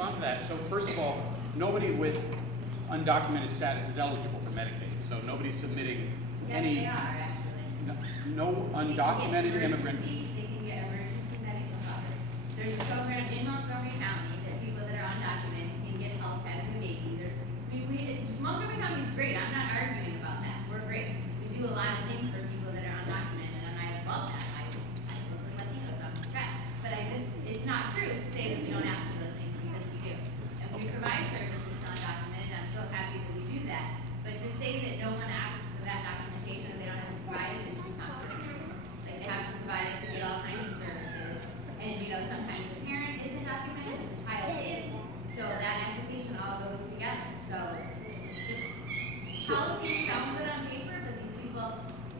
respond to that. So first of all, nobody with undocumented status is eligible for Medicaid. So nobody's submitting any. Yes, they are, actually. No undocumented immigrant. They can get emergency medical coverage. There's a program in Montgomery County that people that are undocumented can get help having a baby. Montgomery County is great. I'm not arguing about that. We're great. We do a lot of things for people that are undocumented, and I love that. I work with Latinos on track. But it's not true to say that we don't ask for those things, because we do. And we provide services to undocumented. I'm so happy that we do that. But to say that no one asks for that documentation and they don't have to provide it is just not true. Like, they have to provide it to get all kinds of services. And sometimes the parent isn't documented, the child is. So that application all goes together. So policies sound good on paper, but these people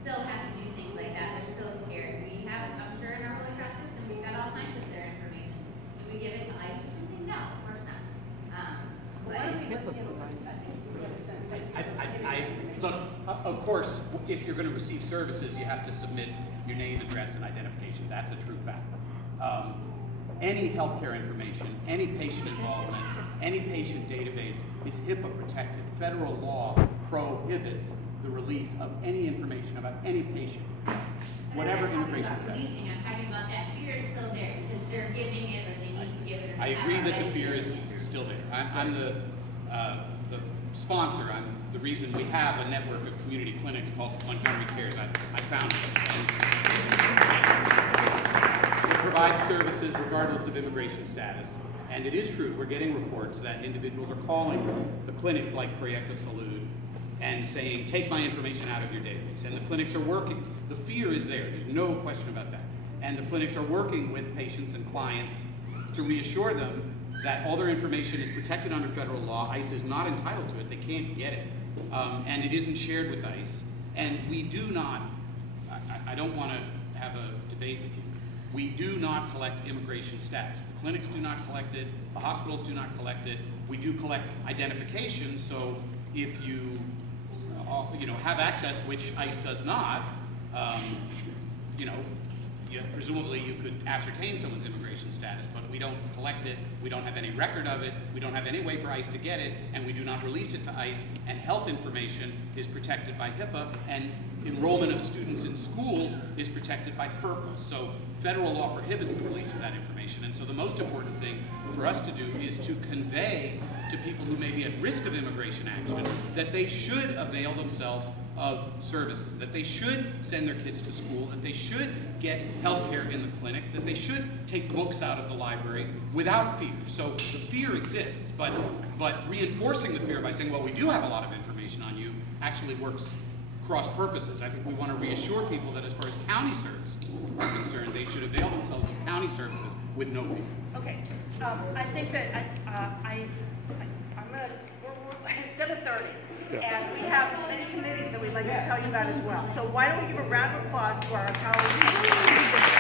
still have to do things like that. They're still scared. We have, I'm sure in our Holy Cross system, we've got all kinds of their information. Do we give it to ICE or something? No, of course not. Look, of course, if you're going to receive services, you have to submit your name, address, and identification. That's a true fact. Any healthcare information, any patient involvement, any patient database is HIPAA protected. Federal law prohibits the release of any information about any patient, whatever immigration status. I'm talking about that fear is still there because they're giving it or they need to give it. I agree that the fear is still there. I'm the sponsor. I'm the reason we have a network of community clinics called Montgomery Cares. I founded it. We provide services regardless of immigration status. And it is true, we're getting reports that individuals are calling the clinics like Proyecto Salud and saying, take my information out of your database. And the clinics are working. The fear is there. There's no question about that. And the clinics are working with patients and clients to reassure them that all their information is protected under federal law. ICE is not entitled to it. They can't get it. And it isn't shared with ICE. And we do not, I don't want to have a debate with you. We do not collect immigration status. The clinics do not collect it. The hospitals do not collect it. We do collect identification, so if you have access, which ICE does not, presumably you could ascertain someone's immigration status, but we don't collect it, we don't have any record of it, we don't have any way for ICE to get it, and we do not release it to ICE, and health information is protected by HIPAA, and enrollment of students in schools is protected by FERPA. So federal law prohibits the release of that information, and so the most important thing for us to do is to convey to people who may be at risk of immigration action that they should avail themselves of services, that they should send their kids to school, that they should get health care in the clinics, that they should take books out of the library without fear. So the fear exists, but reinforcing the fear by saying, well, we do have a lot of information on you, actually works cross purposes. I think we want to reassure people that as far as county services are concerned, they should avail themselves of county services with no fear. Okay, I think that I'm going to, it's 7:30, and we have many committees that we'd like to tell you about as well. So why don't we give a round of applause to our colleagues.